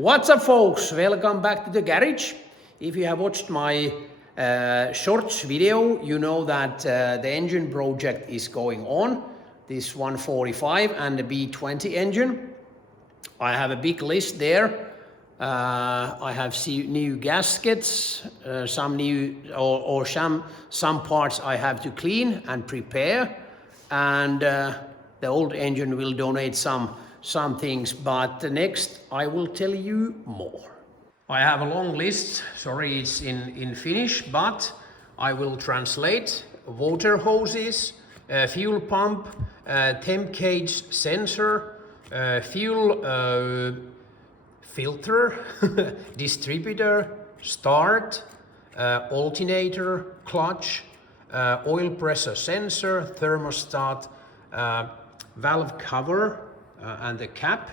What's up folks, welcome back to the garage. If you have watched my shorts video, you know that the engine project is going on. This 145 and the B20 engine. I have a big list there. I have new gaskets, some new or some parts I have to clean and prepare, and the old engine will donate some things, but next I will tell you more. I have a long list, sorry it's in Finnish, but I will translate. Water hoses, fuel pump, temp gauge sensor, fuel filter, distributor, start, alternator, clutch, oil pressure sensor, thermostat, valve cover, and the cap,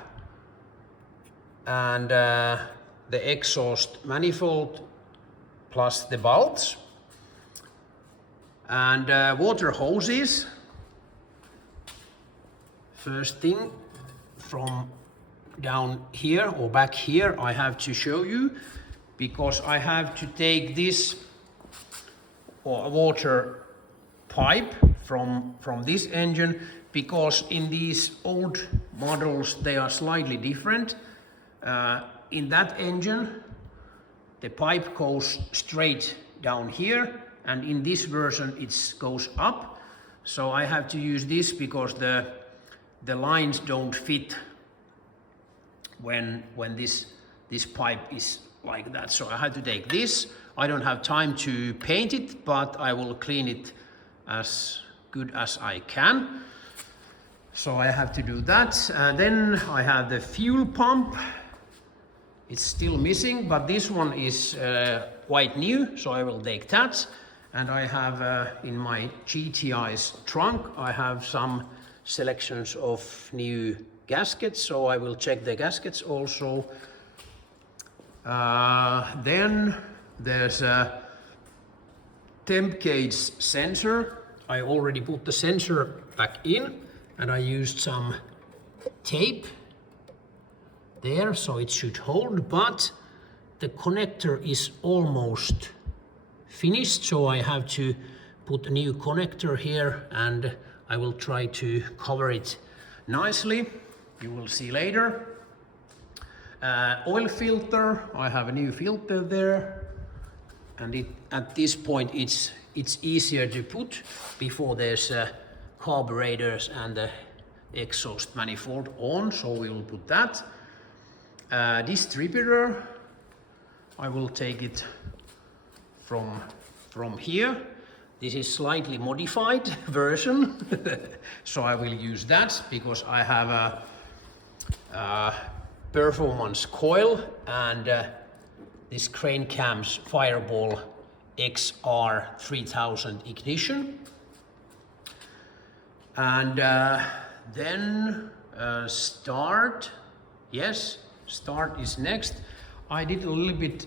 and the exhaust manifold plus the bolts, and water hoses. First thing from down here or back here I have to show you, because I have to take this water pipe from this engine, because in these old models they are slightly different. In that engine the pipe goes straight down here, and in this version it goes up, so I have to use this because the lines don't fit when this pipe is like that. So I have to take this. I don't have time to paint it, but I will clean it as good as I can. So I have to do that. Then I have the fuel pump. It's still missing, but this one is quite new, so I will take that. And I have in my GTI's trunk, I have some selections of new gaskets, so I will check the gaskets also. Then there's a temp gauge sensor. I already put the sensor back in, and I used some tape there so it should hold, but the connector is almost finished, so I have to put a new connector here, and I will try to cover it nicely. You will see later. Oil filter, I have a new filter there, and at this point it's easier to put before there's carburetors and the exhaust manifold on, so we will put that. Distributor, I will take it from here. This is slightly modified version, so I will use that because I have a performance coil and this Crane Cam's Fireball XR 3000 ignition. And then start. Yes, start is next. I did a little bit,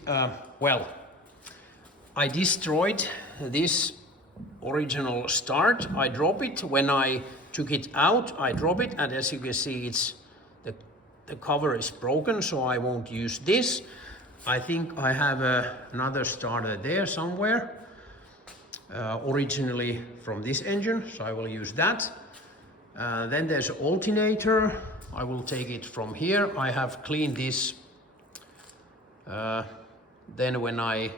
I destroyed this original start. I drop it when I took it out. I drop it, and as you can see, it's the cover is broken, so I won't use this. I think I have another starter there somewhere, originally from this engine, so I will use that. Then there's alternator. I will take it from here. I have cleaned this then when I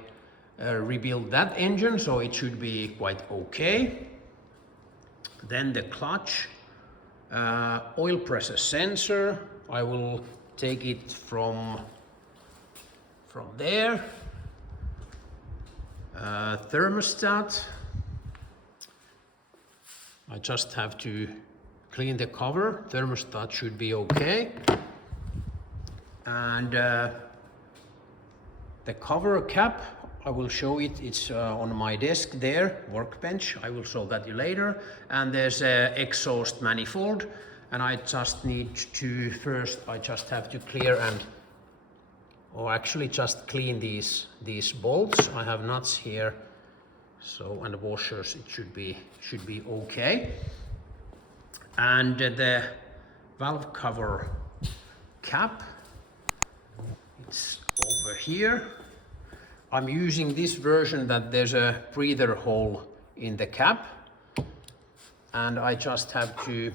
rebuild that engine, so it should be quite okay. Then the clutch, oil pressure sensor, I will take it from there. Thermostat, I just have to clean the cover. Thermostat should be okay. And the cover cap, I will show it. It's on my desk there, workbench. I will show that later. And there's a exhaust manifold, and I just need to first, I just have to clear or actually just clean these bolts. I have nuts here, so, and the washers, it should be okay. And the valve cover cap here. I'm using this version that there's a breather hole in the cap, and I just have to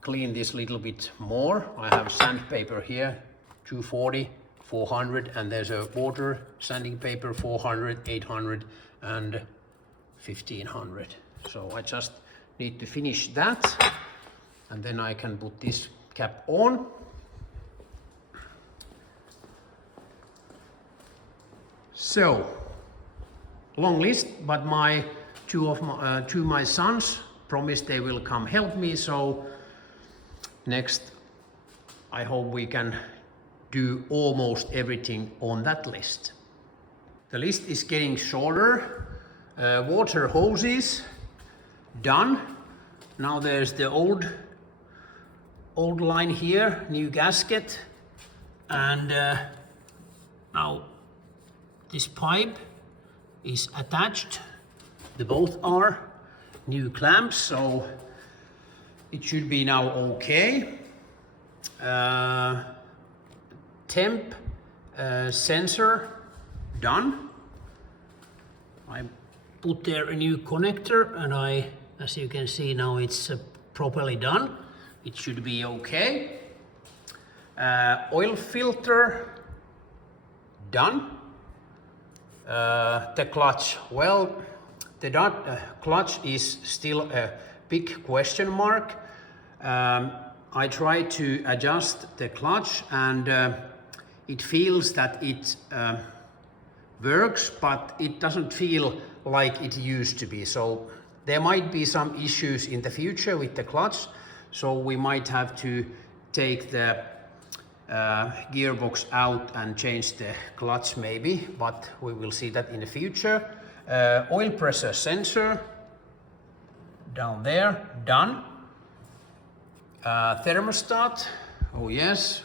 clean this a little bit more. I have sandpaper here, 240, 400, and there's a water sanding paper, 400, 800, and 1500. So I just need to finish that, and then I can put this cap on. So, long list, but two of my sons promised they will come help me, so next I hope we can do almost everything on that list. The list is getting shorter. Water hoses, done. Now there's the old line here, new gasket, and now this pipe is attached. They both are new clamps, so it should be now okay. Temp sensor done. I put there a new connector, and as you can see now, it's properly done. It should be okay. Oil filter done. The clutch, well, the clutch is still a big question mark. I try to adjust the clutch, and it feels that it works, but it doesn't feel like it used to be. So there might be some issues in the future with the clutch, so we might have to take the gearbox out and change the clutch maybe, but we will see that in the future. Oil pressure sensor down there, done. Thermostat, oh yes,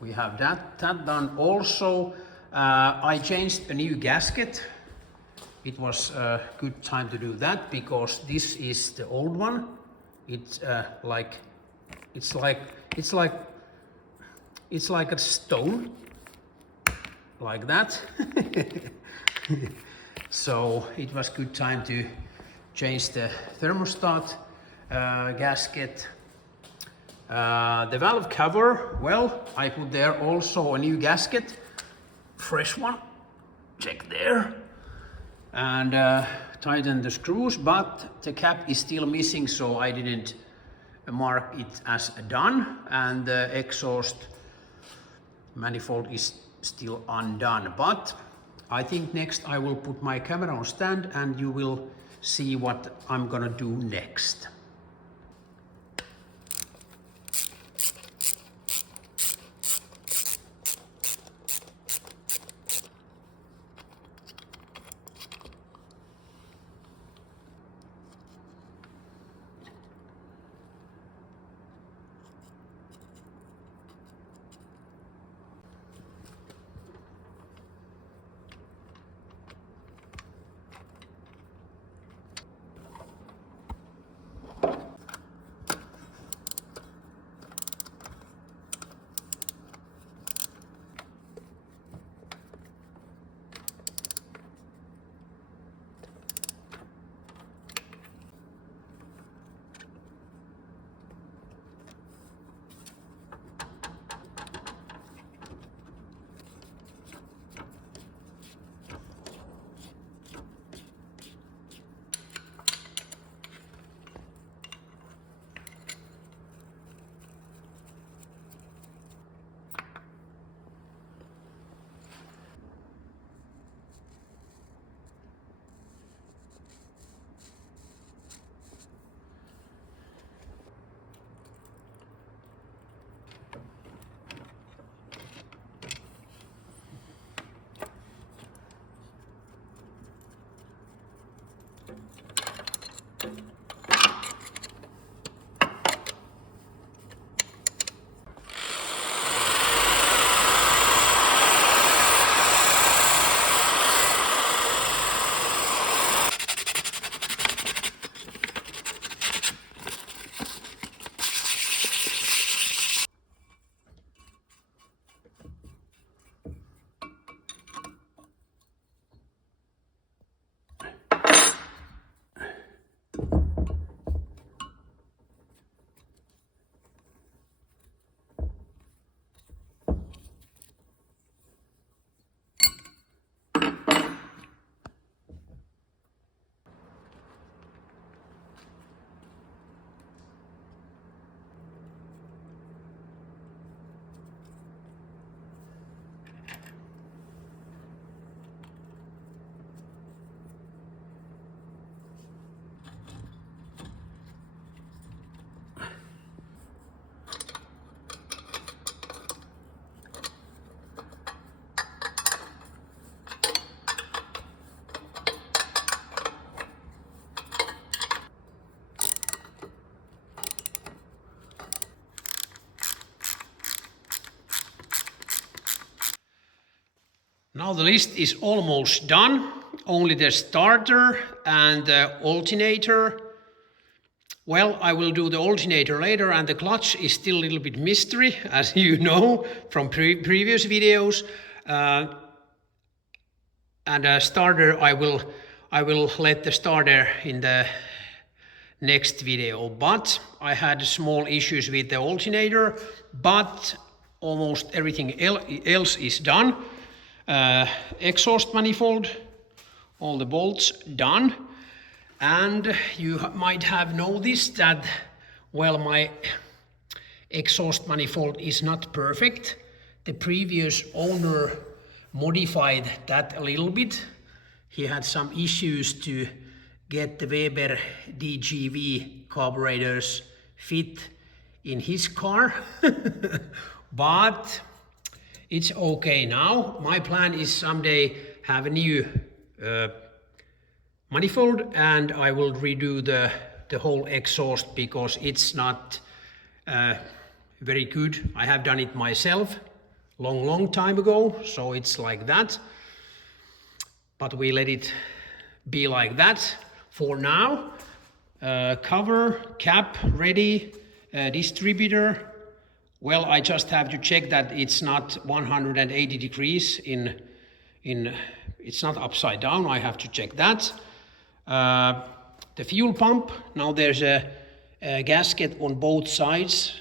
we have that done also. I changed a new gasket. It was a good time to do that because this is the old one. It's like a stone, like that. So it was good time to change the thermostat gasket. The valve cover, well, I put there also a new gasket, fresh one, check there, and tighten the screws, but the cap is still missing, so I didn't mark it as done, and the exhaust manifold is still undone. But I think next I will put my camera on stand and you will see what I'm gonna do next. Now the list is almost done. Only the starter and the alternator. Well, I will do the alternator later, and the clutch is still a little bit mystery, as you know from previous videos. And a starter, I will let the starter in the next video. But I had small issues with the alternator, but almost everything else is done. Exhaust manifold, all the bolts done. And you might have noticed that, well, my exhaust manifold is not perfect. The previous owner modified that a little bit. He had some issues to get the Weber DGV carburetors fit in his car. But it's okay now. My plan is someday have a new manifold, and I will redo the whole exhaust because it's not very good. I have done it myself long time ago, so it's like that. But we let it be like that for now. Cover, cap ready, distributor. Well, I just have to check that it's not 180 degrees in it's not upside down. I have to check that. The fuel pump, now there's a gasket on both sides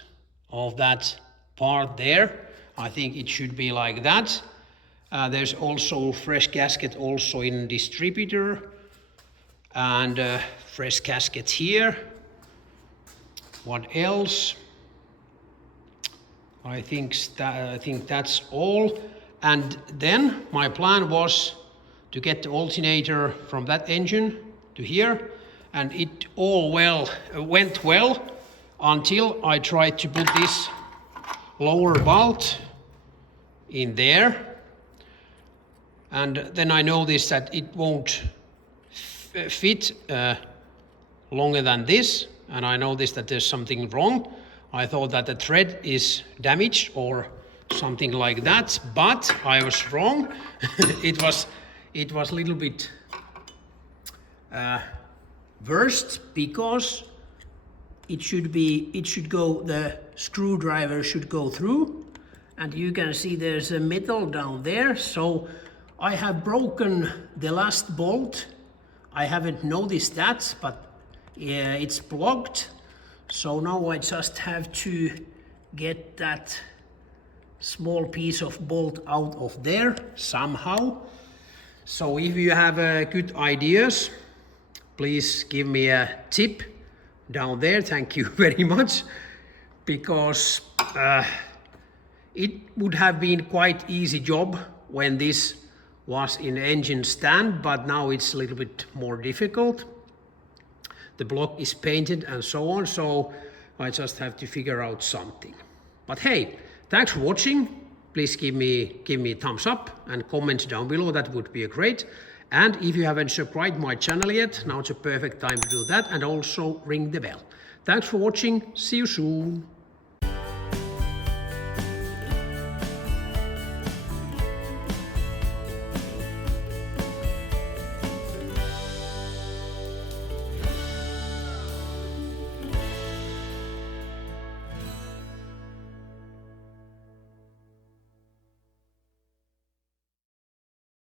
of that part there. I think it should be like that. There's also fresh gasket also in distributor, and fresh gasket here. What else? I think that's all. And then my plan was to get the alternator from that engine to here, and it all went well until I tried to put this lower bolt in there, and then I noticed that it won't fit longer than this, and I noticed that there's something wrong. I thought that the thread is damaged or something like that, but I was wrong. it was a little bit worse because the screwdriver should go through, and you can see there's a metal down there. So I have broken the last bolt. I haven't noticed that, but it's blocked. So now I just have to get that small piece of bolt out of there somehow. So if you have good ideas, please give me a tip down there. Thank you very much, because it would have been quite easy job when this was in engine stand, but now it's a little bit more difficult. The block is painted and so on, so I just have to figure out something. But hey, thanks for watching. Please give me a thumbs up and comment down below. That would be great. And if you haven't subscribed my channel yet, now it's a perfect time to do that, and also ring the bell. Thanks for watching. See you soon.